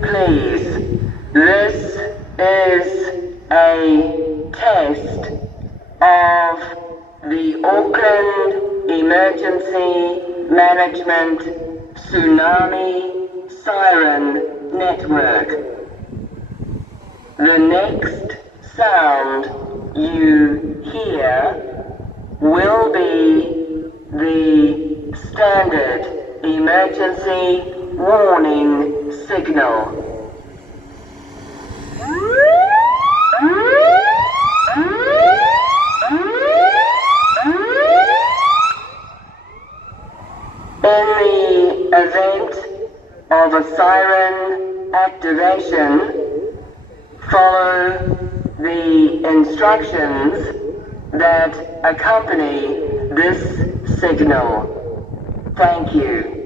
please. This is a test of the Auckland Emergency Management Tsunami Siren network. The next sound you hear will be the standard emergency warning signal. In the event of a siren activation, follow the instructions that accompany this signal. Thank you.